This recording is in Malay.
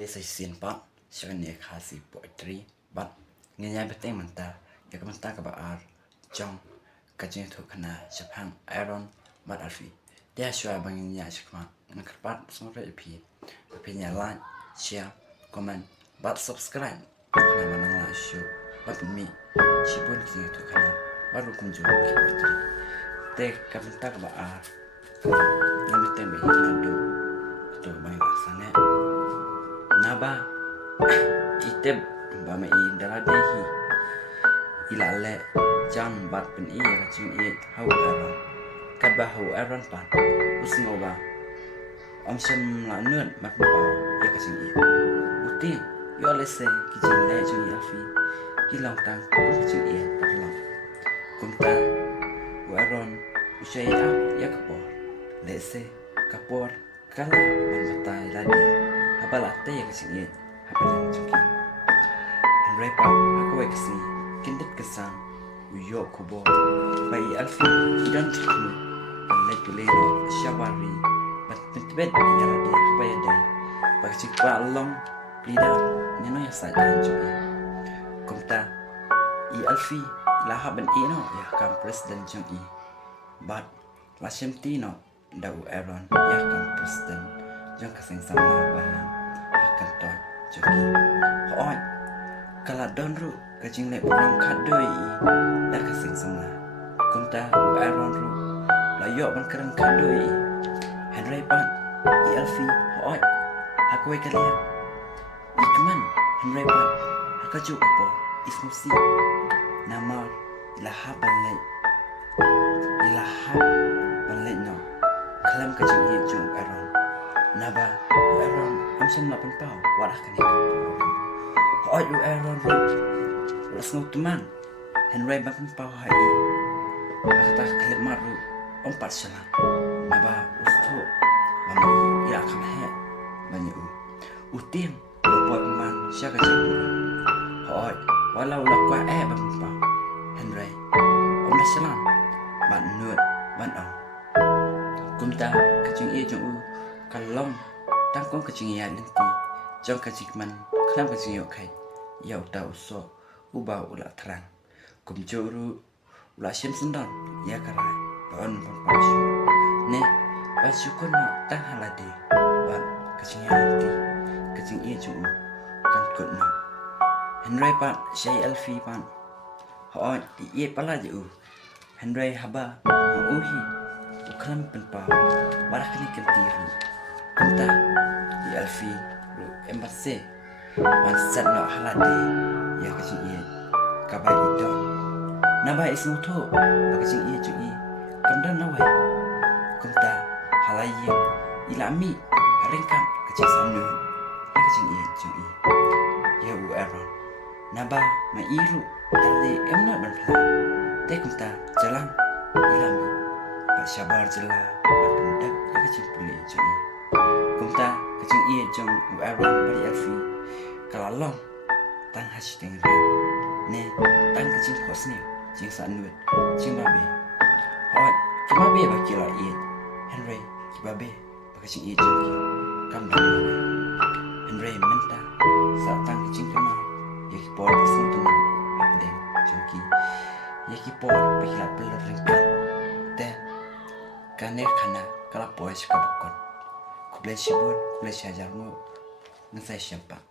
Ese simpa shane khasi poetry but ngaya beteng manta ya manta ka ba ar jong ka jing thu khana chapang iron mat alfi dia shwa bang nya chakma ngkarpat smore ep nya like share comment but subscribe kana manang la show but me shibun ki thu khana baru kunjo ki poetry te ka manta ka ba ar ngamete me nando to bang asane naba iteb ba me indara dehi ilale jan bat pen iya kacing iya hau aran kaba hau aran pan usngoba amsem la nuat mat pa ya kacing iya uti yo lese kicing le jung ya fi kilang tang kacing iya parlang kumta waron usaya ya kapor lese kapor kala man batai ladi apalate ya kacing iya hapalan juki Repa aku eksi kindet kesan uyo kubo bai alfi idan tikmu letuleno syabari batbet yarade bayade bakcik balong lida neno ya sajan juki kumta I alfi lahaban ino ya kam presiden jungi but lasem tino dau Aaron ya kam presiden jang kaseng sama bahan akan toy juki hoy kala donru kacing le ulang kadoi la kasing semla kumta Aaron ru la yo ban kerang kadoi Henry pan I alfi hoy aku kalia ikman Henry pan akaju apo ismusi nama ilaha banle no kalam kacing ye jung Aaron naba Aaron amsam la pan pau wadah kan hoy Aaron ru lasno teman Henry ban pau hai akata klip maru ompat salah naba usto mama ya kam he banyu utim buat man sya kacang hoy walau la kwa ban pau Henry om nasalan ban nuat ban au kumta kacing ye jung kalong tangkong kacing ya nanti jong kacing man klam kacing yo kai yau tau so uba ula terang kumjuru ula sim sendon ya karai ban pampasu ne basyukun no tang halade ban kacing ya nanti kacing ye jung kan kut no Henry pan syai alfi pan hoy ye pala ju Henry haba uhi ukram penpa barakni kentiru kumta I alfi ru embassy mansat no halade ya kacing iya kabai idon naba ismuto bakacing iya cugi kamdan nawai kumta halaye ilami haringkan kacing sanu ya kacing iya cugi ya Aaron naba mairu tali emna banpla te kumta jalan ilami pak sabar jela bandap ya kacing puli cugi kumta kacing iya jong Aaron bari alfi kalalong tang hashtag ne tang kacing posne jing sanuet jing babe hoy kibabe ba kira iya Henry kibabe bakacing iya jong kam dan Henry menta sa tang kacing kema ya kipor pasung teman hapdeng jongki ya kipor bakila pelor ringkat te kane kana kala poes kabakon kuble shibun kuble shajarmu ngasai siapa